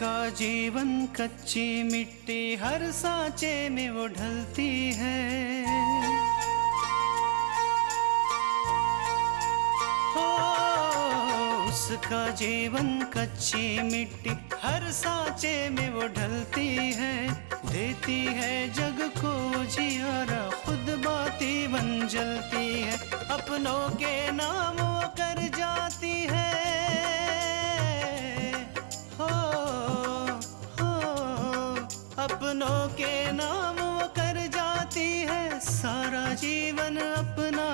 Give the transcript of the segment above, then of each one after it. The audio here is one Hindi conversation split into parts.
उसका जीवन कच्ची मिट्टी हर सांचे में वो ढलती है। उसका जीवन कच्ची मिट्टी हर सांचे में वो ढलती है। देती है जग को जियारा, खुद बाती बन जलती है। अपनों के नाम वो कर जाती है। अपनों के नाम वो कर जाती है। सारा जीवन अपना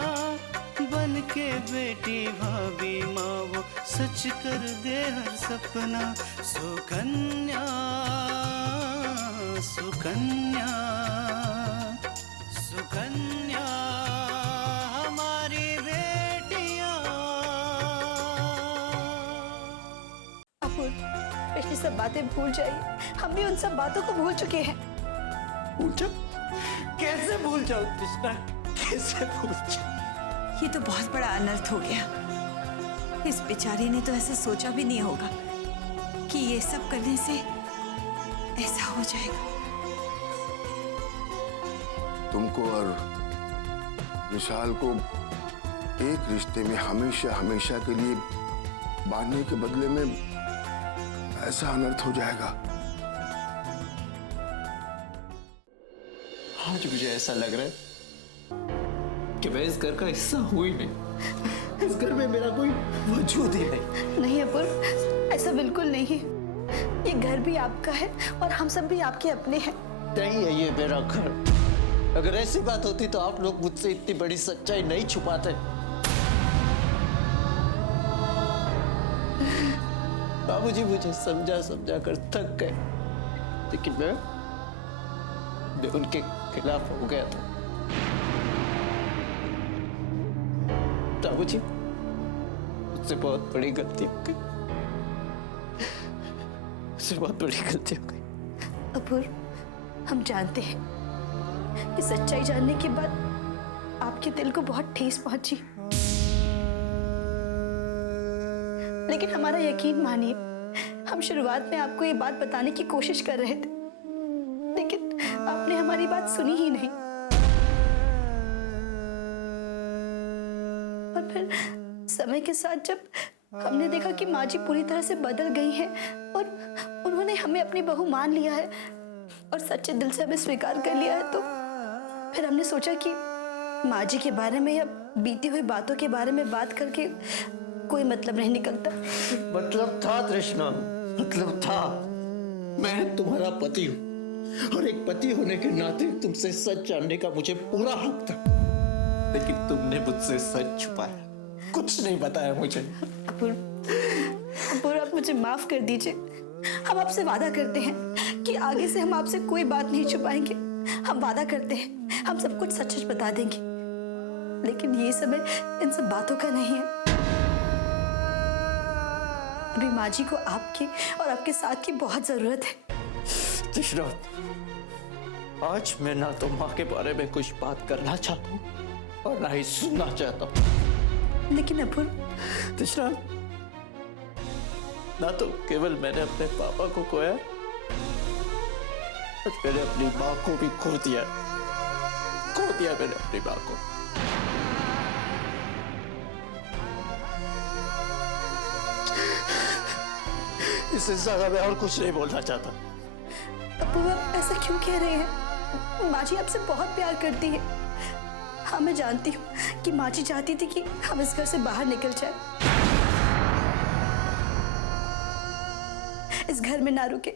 बन के बेटी भाभी माँ वो सच कर दे हर सपना। सुकन्या सुकन्या सुकन्या हमारी बेटियाँ। अपूर्व, पिछली सब बातें भूल जाइए। हम भी उन सब बातों को भूल चुके हैं। भूल जाओ? कैसे भूल जाओ कृष्णा, कैसे भूल जाओ? ये तो बहुत बड़ा अनर्थ हो गया। इस बेचारी ने तो ऐसा सोचा भी नहीं होगा कि ये सब करने से ऐसा हो जाएगा। तुमको और विशाल को एक रिश्ते में हमेशा हमेशा के लिए बांधने के बदले में ऐसा अनर्थ हो जाएगा। आज मुझे ऐसा लग रहा है कि मैं इस घर का हिस्सा हूं ही नहीं। इस घर में मेरा कोई वजूद ही नहीं। नहीं अपूर्व, ऐसा बिल्कुल नहीं है। ये घर भी आपका है और हम सब भी आपके अपने हैं। नहीं है ये मेरा घर। अगर ऐसी बात होती तो आप लोग मुझसे इतनी बड़ी सच्चाई नहीं छुपाते। बाबूजी मुझे समझा समझा कर थक गए, लेकिन मैं उनके खिलाफ हो गया था। बाबूजी मुझसे बहुत बड़ी गलती हो गई, मुझसे बहुत बड़ी गलती हो गई। अपूर्व, हम जानते हैं कि सच्चाई जानने के बाद आपके दिल को बहुत ठेस पहुंची, लेकिन हमारा यकीन मानिए, हम शुरुआत में आपको ये बात बताने की कोशिश कर रहे थे, लेकिन आपने हमारी बात सुनी ही नहीं। और फिर समय के साथ जब हमने देखा कि माँ जी पूरी तरह से बदल गई हैं और उन्होंने हमें अपनी बहू मान लिया है और सच्चे दिल से हमें स्वीकार कर लिया है, तो फिर हमने सोचा कि माँ जी के बारे में या बीती हुई बातों के बारे में बात करके कोई मतलब नहीं निकलता। मतलब था तृष्णा, मतलब था। मैं तुम्हारा पति हूँ और एक पति होने के नाते तुमसे सच जानने का मुझे पूरा हक था, लेकिन तुमने मुझसे सच छुपाया, कुछ नहीं बताया मुझे। अपूर्व, आप मुझे माफ कर दीजिए। हम आपसे वादा करते हैं कि आगे से हम आपसे कोई बात नहीं छुपाएंगे। हम वादा करते हैं हम सब कुछ सच सच बता देंगे, लेकिन ये समय इन सब बातों का नहीं है। अभी माँ जी को आपके और आपके साथ की बहुत जरूरत है। तृष्णा, आज मैं ना तो माँ के बारे में कुछ बात करना चाहता हूँ और ना ही सुनना चाहता हूँ। लेकिन अपूर्व, तृष्णा, ना तो केवल मैंने अपने पापा को खोया, आज मैंने अपनी माँ को भी खो दिया मैंने अपनी माँ को। इससे ज्यादा मैं और कुछ नहीं बोलना चाहता। अपूर्व, आप ऐसा क्यों कह रहे हैं? माँ जी आपसे बहुत प्यार करती है। हाँ, मैं जानती हूँ कि माँ जी चाहती थी कि हम इस घर से बाहर निकल जाए, इस घर में ना रुके,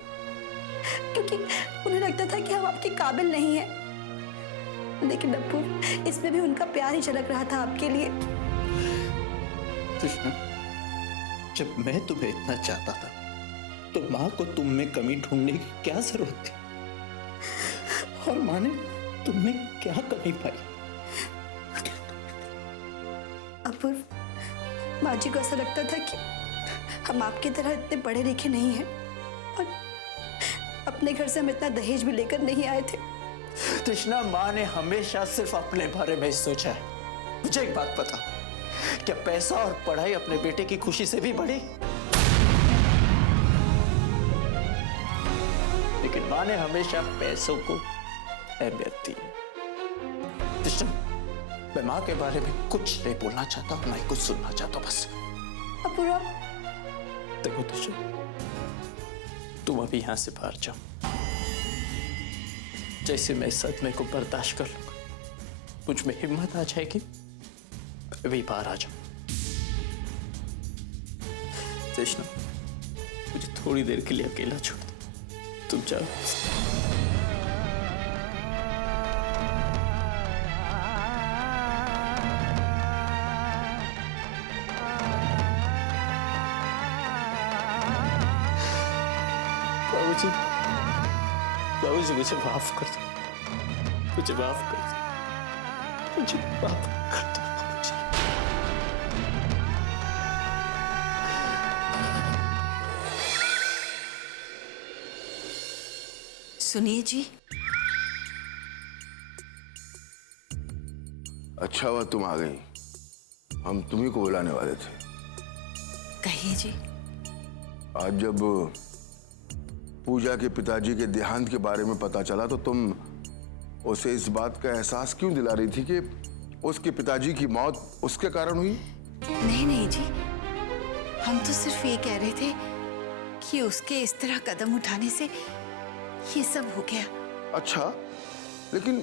क्योंकि उन्हें लगता था कि हम आपके काबिल नहीं हैं। लेकिन अपूर्व, इसमें भी उनका प्यार ही झलक रहा था आपके लिए। कृष्णा, जब मैं तुम्हें इतना चाहता था तो माँ को तुम में कमी ढूंढने की क्या जरूरत थी? और माँ ने तुमने क्या कमी पाई? अपूर्व, माँ जी को ऐसा लगता था कि हम आपकी तरह इतने पढ़े लिखे नहीं हैं और अपने घर से हम इतना दहेज भी लेकर नहीं आए थे। कृष्णा, माँ ने हमेशा सिर्फ अपने बारे में सोचा है। मुझे एक बात बता, क्या पैसा और पढ़ाई अपने बेटे की खुशी से भी बड़ी? माँ ने हमेशा पैसों को अहमियत दी है। कृष्ण, मैं माँ के बारे में कुछ नहीं बोलना चाहता हूँ, मैं कुछ सुनना चाहता हूँ बस। अपूर्वा, देखो कृष्ण, तुम अभी यहां से बाहर जाओ। जैसे मैं सदमे को बर्दाश्त कर लूंगा, मुझ में हिम्मत आ जाएगी, अभी बाहर आ जाओ। कृष्ण, मुझे थोड़ी देर के लिए अकेला छोड़ दो, तुम जाओ। बाबूजी, बाबूजी मुझे माफ कर दो, मुझे माफ कर दो, मुझे माफ कर दो बाबूजी। सुनिए जी, अच्छा हुआ तुम आ गई, हम तुम्ही को बुलाने वाले थे। कहिए जी। आज जब पूजा के पिताजी के देहांत के बारे में पता चला तो तुम उसे इस बात का एहसास क्यों दिला रही थी कि उसके पिताजी की मौत उसके कारण हुई? नहीं नहीं जी, हम तो सिर्फ ये कह रहे थे कि उसके इस तरह कदम उठाने से ये सब हो गया। अच्छा, लेकिन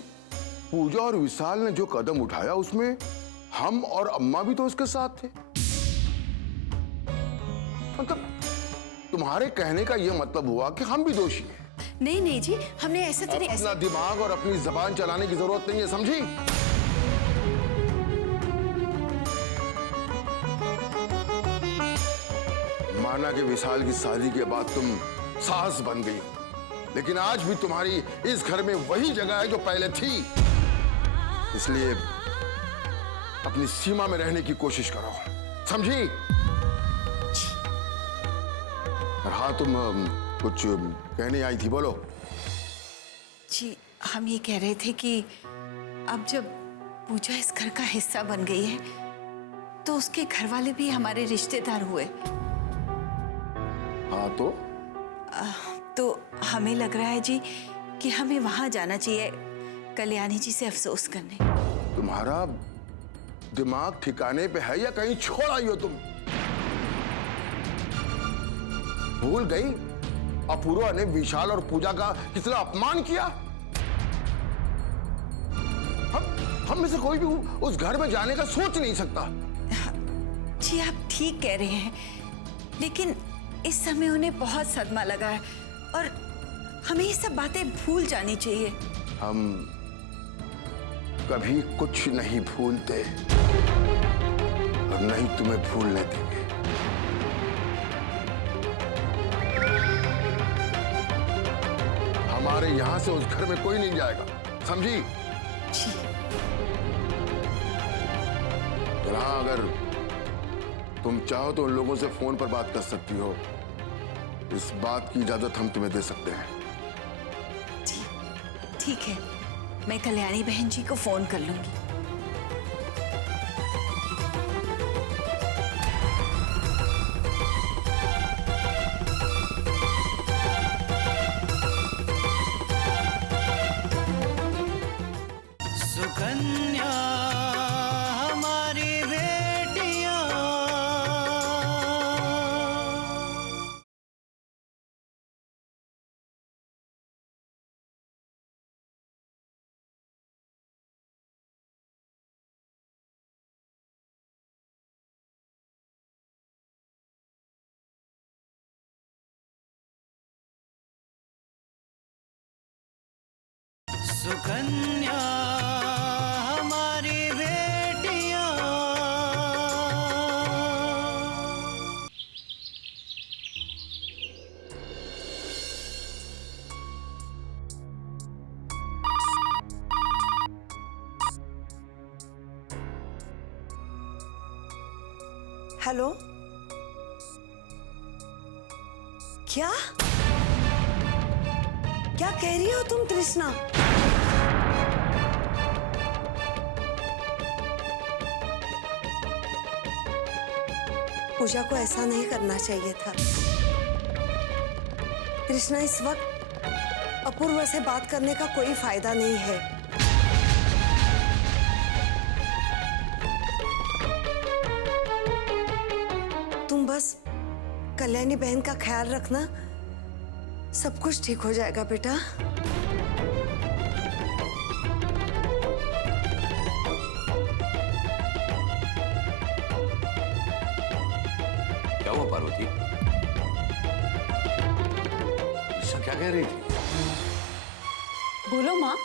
पूजा और विशाल ने जो कदम उठाया उसमें हम और अम्मा भी तो उसके साथ थे। मतलब तुम्हारे कहने का यह मतलब हुआ कि हम भी दोषी हैं। नहीं नहीं जी, हमने ऐसा तो नहीं। अपना दिमाग और अपनी जबान चलाने की जरूरत नहीं है, समझी? माना कि विशाल की शादी के बाद तुम सास बन गई, लेकिन आज भी तुम्हारी इस घर में वही जगह है जो पहले थी। इसलिए अपनी सीमा में रहने की कोशिश करो, समझी? और हाँ, तुम कुछ कहने आई थी, बोलो। जी, हम ये कह रहे थे कि अब जब पूजा इस घर का हिस्सा बन गई है तो उसके घर वाले भी हमारे रिश्तेदार हुए। हाँ तो हमें लग रहा है जी कि हमें वहां जाना चाहिए कल्याणी जी से अफसोस करने। तुम्हारा दिमाग ठिकाने पे है या कहीं छोड़ आई हो तुम? भूल गई अपूर्वा ने विशाल और पूजा का कितना अपमान किया? हम में से कोई भी उस घर में जाने का सोच नहीं सकता। जी, आप ठीक कह रहे हैं, लेकिन इस समय उन्हें बहुत सदमा लगा है और हमें ये सब बातें भूल जानी चाहिए। हम कभी कुछ नहीं भूलते और नहीं तुम्हें भूलने देंगे। हमारे यहां से उस घर में कोई नहीं जाएगा, समझी? जी। हाँ, अगर तुम चाहो तो उन लोगों से फोन पर बात कर सकती हो। इस बात की इजाजत हम तुम्हें दे सकते हैं। जी, ठीक है, मैं कल्याणी बहन जी को फोन कर लूंगी। सुकन्या हमारी बेटियां, सुकन्या हमारी बेटियां। हेलो, क्या क्या कह रही हो तुम तृष्णा? पूजा को ऐसा नहीं करना चाहिए था। तृष्णा इस वक्त अपूर्व से बात करने का कोई फायदा नहीं है। तुम बस कल्याणी बहन का ख्याल रखना, सब कुछ ठीक हो जाएगा बेटा। क्या हुआ पार्वती? ईशा क्या कह रही थी? बोलो माँ,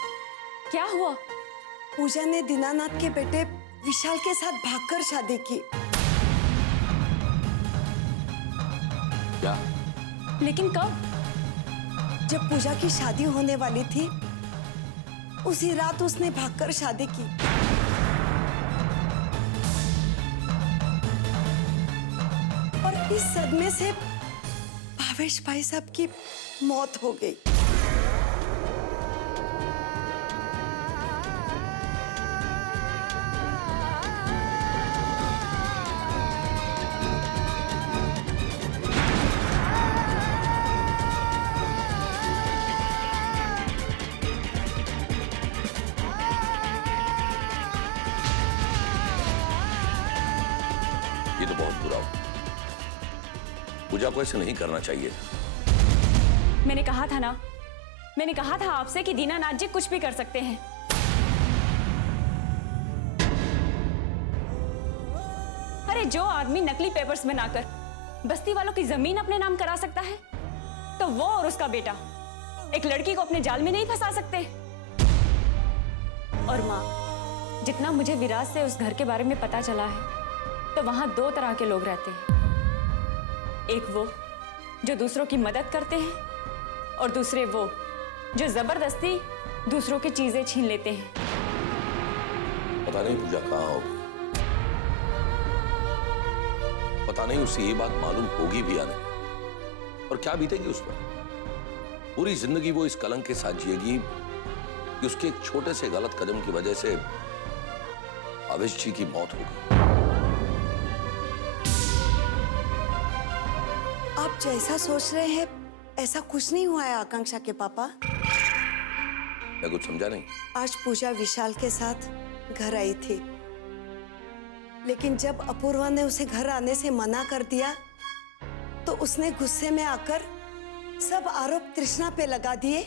क्या हुआ? पूजा ने दीनानाथ के बेटे विशाल के साथ भागकर शादी की। क्या? लेकिन कब? जब पूजा की शादी होने वाली थी, उसी रात उसने भागकर शादी की। और इस सदमे से भावेश भाई साहब की मौत हो गई। ये तो बहुत बुरा हुआ। पूजा को ऐसे नहीं करना चाहिए। मैंने कहा था ना, मैंने कहा था आपसे कि दीनानाथ जी कुछ भी कर सकते हैं। अरे जो आदमी नकली पेपर्स बनाकर बस्ती वालों की जमीन अपने नाम करा सकता है, तो वो और उसका बेटा एक लड़की को अपने जाल में नहीं फंसा सकते। और माँ, जितना मुझे विराज से उस घर के बारे में पता चला है, तो वहां दो तरह के लोग रहते हैं। एक वो जो दूसरों की मदद करते हैं, और दूसरे वो जो जबरदस्ती दूसरों की चीजें छीन लेते हैं। पता नहीं पूजा कहाँ होगी, पता नहीं उसे ये बात मालूम होगी भी या नहीं, और क्या बीतेगी उस पर। पूरी जिंदगी वो इस कलंक के साथ जिएगी कि उसके एक छोटे से गलत कदम की वजह से भावेश जी की मौत हो गई। आप जैसा सोच रहे हैं ऐसा कुछ नहीं हुआ है आकांक्षा के पापा। मैं कुछ समझा नहीं। आज पूजा विशाल के साथ घर आई थी, लेकिन जब अपूर्वा ने उसे घर आने से मना कर दिया, तो उसने गुस्से में आकर सब आरोप तृष्णा पे लगा दिए।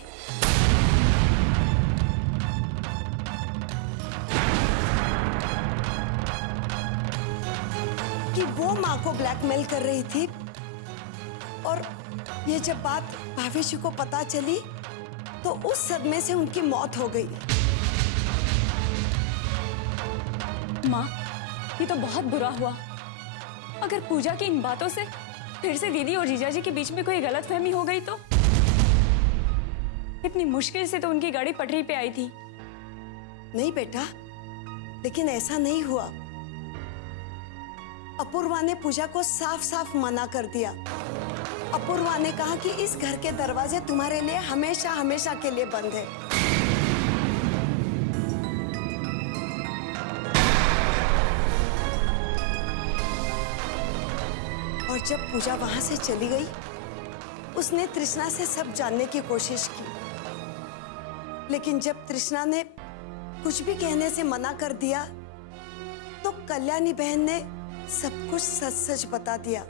कि वो माँ को ब्लैकमेल कर रही थी, और ये जब बात भावेश जी को पता चली, तो उस सदमे से उनकी मौत हो गई। माँ, ये तो बहुत बुरा हुआ। अगर पूजा की इन बातों से फिर से दीदी और जीजाजी के बीच में कोई गलतफहमी हो गई तो? इतनी मुश्किल से तो उनकी गाड़ी पटरी पे आई थी। नहीं बेटा, लेकिन ऐसा नहीं हुआ। अपूर्वा ने पूजा को साफ साफ मना कर दिया। अपूर्वा ने कहा कि इस घर के दरवाजे तुम्हारे लिए हमेशा हमेशा के लिए बंद है। और जब पूजा वहां से चली गई, उसने तृष्णा से सब जानने की कोशिश की, लेकिन जब तृष्णा ने कुछ भी कहने से मना कर दिया, तो कल्याणी बहन ने सब कुछ सच सच बता दिया।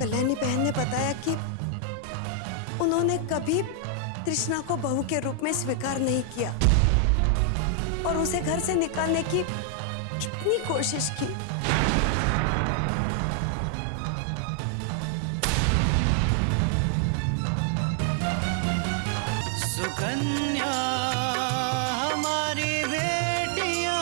कल्याणी बहन ने बताया कि उन्होंने कभी तृष्णा को बहू के रूप में स्वीकार नहीं किया, और उसे घर से निकालने की कितनी कोशिश की। सुकन्या हमारी बेटियां,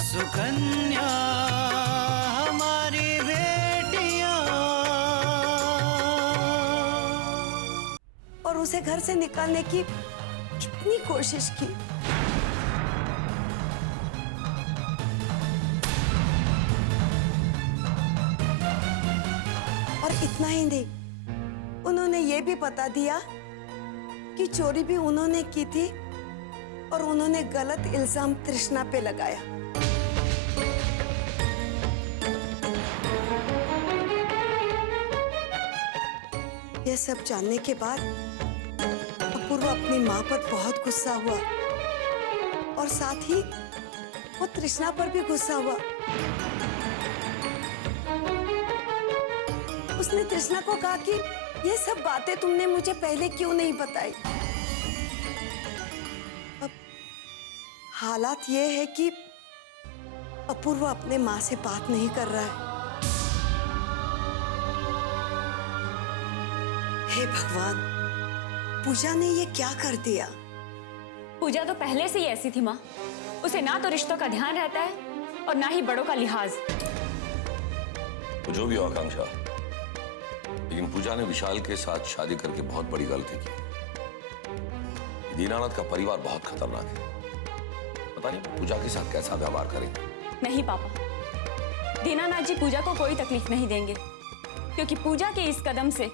सुकन्या हमारी बेटियां, और उसे घर से निकालने की कितनी कितनी कोशिश की, और इतना ही नहीं, उन्होंने ये भी बता दिया कि चोरी भी उन्होंने की थी और उन्होंने गलत इल्जाम तृष्णा पे लगाया। यह सब जानने के बाद अपूर्वा अपनी माँ पर बहुत गुस्सा हुआ और साथ ही वो तृष्णा पर भी गुस्सा हुआ। उसने तृष्णा को कहा कि ये सब बातें तुमने मुझे पहले क्यों नहीं बताई। अब हालात ये है कि अपूर्वा अपने माँ से बात नहीं कर रहा है। हे भगवान, पूजा ने ये क्या कर दिया? पूजा तो पहले से ही ऐसी थी माँ। उसे ना तो रिश्तों का ध्यान रहता है और ना ही बड़ों का लिहाज। तो जो भी हो आकांक्षा, लेकिन पूजा ने विशाल के साथ शादी करके बहुत बड़ी गलती की। दीनानाथ का परिवार बहुत खतरनाक है। पता नहीं पूजा के साथ कैसा व्यवहार करेंगे। नहीं पापा, दीनानाथ जी पूजा को कोई तकलीफ नहीं देंगे, क्योंकि पूजा के इस कदम से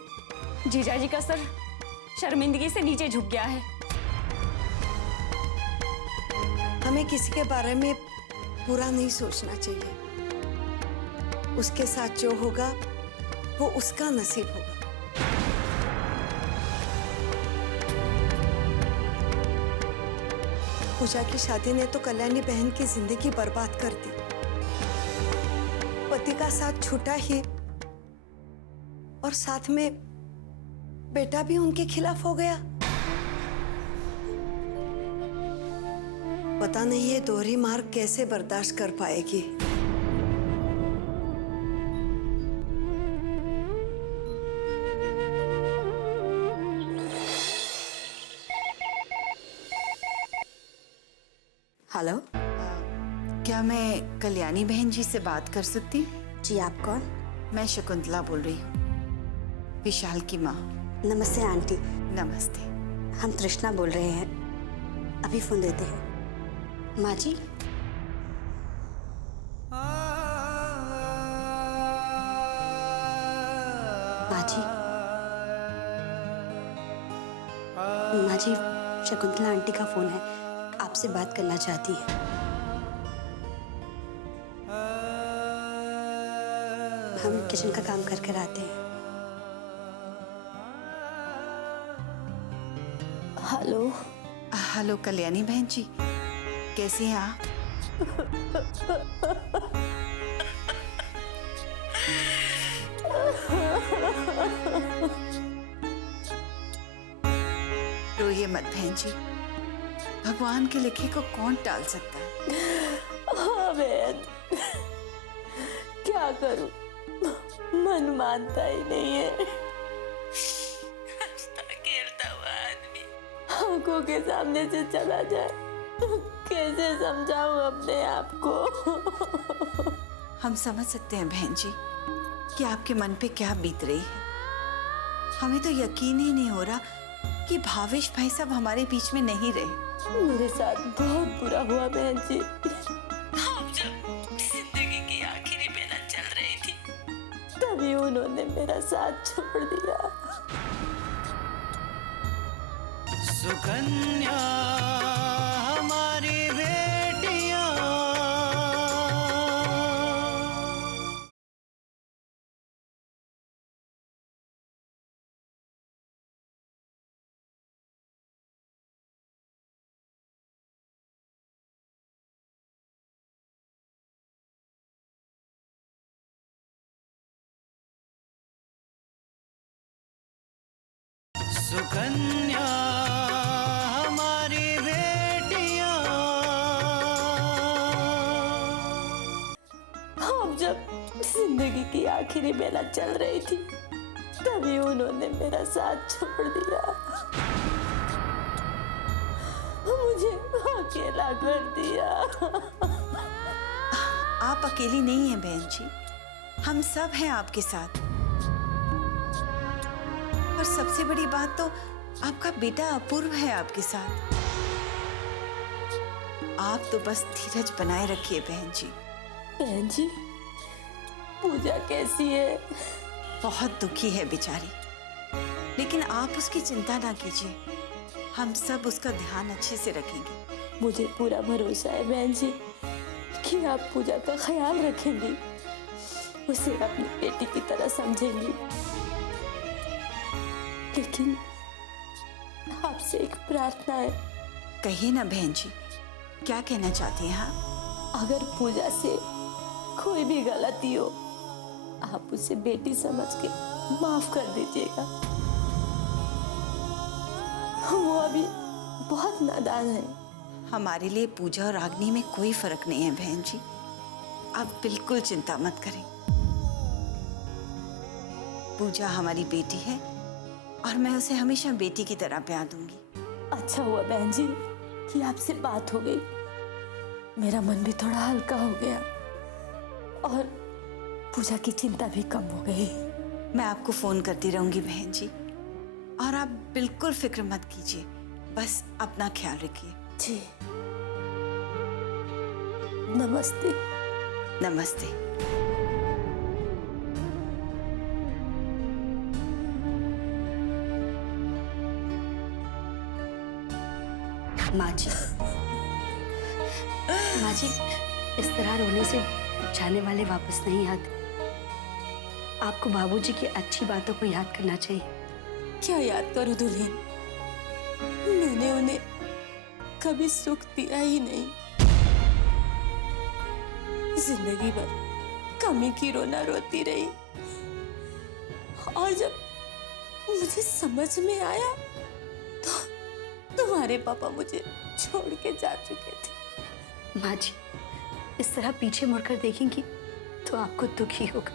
जीजा जी का सर शर्मिंदगी से नीचे झुक गया है। हमें किसी के बारे में बुरा नहीं सोचना चाहिए। उसके साथ जो होगा वो उसका नसीब होगा। पूजा की शादी ने तो कल्याणी बहन की जिंदगी बर्बाद कर दी। पति का साथ छूटा ही और साथ में बेटा भी उनके खिलाफ हो गया। पता नहीं ये दोहरी मार कैसे बर्दाश्त कर पाएगी। हेलो, क्या मैं कल्याणी बहन जी से बात कर सकती हूँ? जी आप कौन? मैं शकुंतला बोल रही हूँ, विशाल की माँ। नमस्ते आंटी। नमस्ते। हम तृष्णा बोल रहे हैं, अभी फोन देते हैं। माँ जी, माँ जी, माँ जी, शकुंतला आंटी का फोन है, आपसे बात करना चाहती है। हम किचन का काम कर कर आते हैं। हेलो। हेलो कल्याणी बहन जी, कैसी हैं आप? रोइए मत बहन जी, भगवान के लिखे को कौन टाल सकता है। हाँ बहन, क्या करूं, मन मानता ही नहीं है। हंसता खेलता हुआ आदमी आंखों के सामने से चला जाए तो कैसे समझाऊं अपने आप को। हम समझ सकते हैं बहन जी कि आपके मन पे क्या बीत रही है। हमें तो यकीन ही नहीं हो रहा कि भावेश भाई साहब हमारे बीच में नहीं रहे। मेरे साथ बहुत बुरा हुआ बहन जी। अब जब जिंदगी की आखिरी बेला चल रही थी तभी उन्होंने मेरा साथ छोड़ दिया। सुकन्या हमारी बेटियां, सुकन्या हमारी बेटियां। अब जब जिंदगी की आखिरी बेला चल रही थी तभी उन्होंने मेरा साथ छोड़ दिया। मुझे अकेला कर दिया। आप अकेली नहीं हैं बहन जी, हम सब हैं आपके साथ। और सबसे बड़ी बात तो आपका बेटा अपूर्व है आपके साथ। आप तो बस धीरज बनाए रखिए बहन जी। बहन जी, पूजा कैसी है? बहुत दुखी है बेचारी, लेकिन आप उसकी चिंता ना कीजिए, हम सब उसका ध्यान अच्छे से रखेंगे। मुझे पूरा भरोसा है बहन जी कि आप पूजा का ख्याल रखेंगी, उसे अपनी बेटी की तरह समझेंगी। लेकिन आपसे एक प्रार्थना है। कहिए ना बहन जी, क्या कहना चाहती हैं आप? अगर पूजा से कोई भी गलती हो, आप उसे बेटी समझ के माफ कर दीजिएगा। वो अभी बहुत नादान है। हमारे लिए पूजा और रागनी में कोई फर्क नहीं है बहन जी, आप बिल्कुल चिंता मत करें। पूजा हमारी बेटी है और मैं उसे हमेशा बेटी की तरह प्यार दूंगी। अच्छा हुआ बहन जी कि आपसे बात हो गई, मेरा मन भी थोड़ा हल्का हो गया और पूजा की चिंता भी कम हो गई। मैं आपको फोन करती रहूंगी बहन जी, और आप बिल्कुल फिक्र मत कीजिए, बस अपना ख्याल रखिए। जी, नमस्ते। नमस्ते। माँ जी, माँ जी, इस तरह रोने से जाने वाले वापस नहीं आते। आपको बाबूजी की अच्छी बातों को याद करना चाहिए। क्या याद करूं दुल्हन, मैंने उन्हें कभी सुख दिया ही नहीं। जिंदगी भर कमी की रोना रोती रही, और जब मुझे समझ में आया तो तुम्हारे पापा मुझे छोड़ के जा चुके थे। माँ जी, इस तरह पीछे मुड़कर देखेंगी तो आपको दुख ही होगा।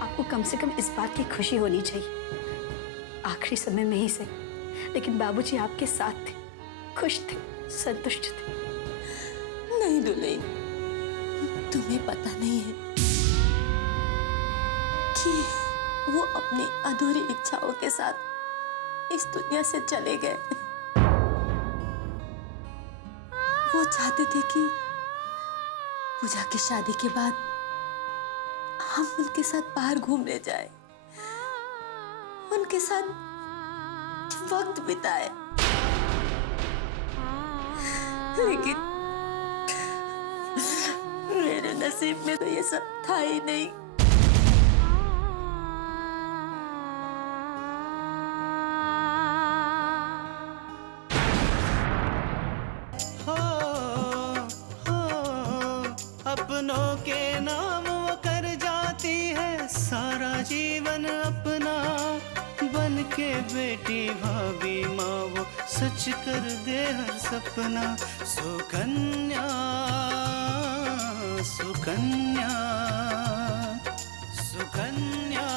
आपको कम से कम इस बात की खुशी होनी चाहिए, आखिरी समय में ही सही, लेकिन बाबूजी आपके साथ थे, खुश थे, संतुष्ट थे। नहीं दुल्हन, तुम्हें पता नहीं है कि वो अपनी अधूरी इच्छाओं के साथ इस दुनिया से चले गए। वो चाहते थे कि पूजा की शादी के बाद हम उनके साथ बाहर घूमने जाएं, उनके साथ वक्त बिताएं। लेकिन मेरे नसीब में तो ये सब था ही नहीं। अपनों के नाम वो कर जाती है सारा जीवन अपना, बन के बेटी भाभी माँ वो सच कर दे हर सपना। सुकन्या सुकन्या सुकन्या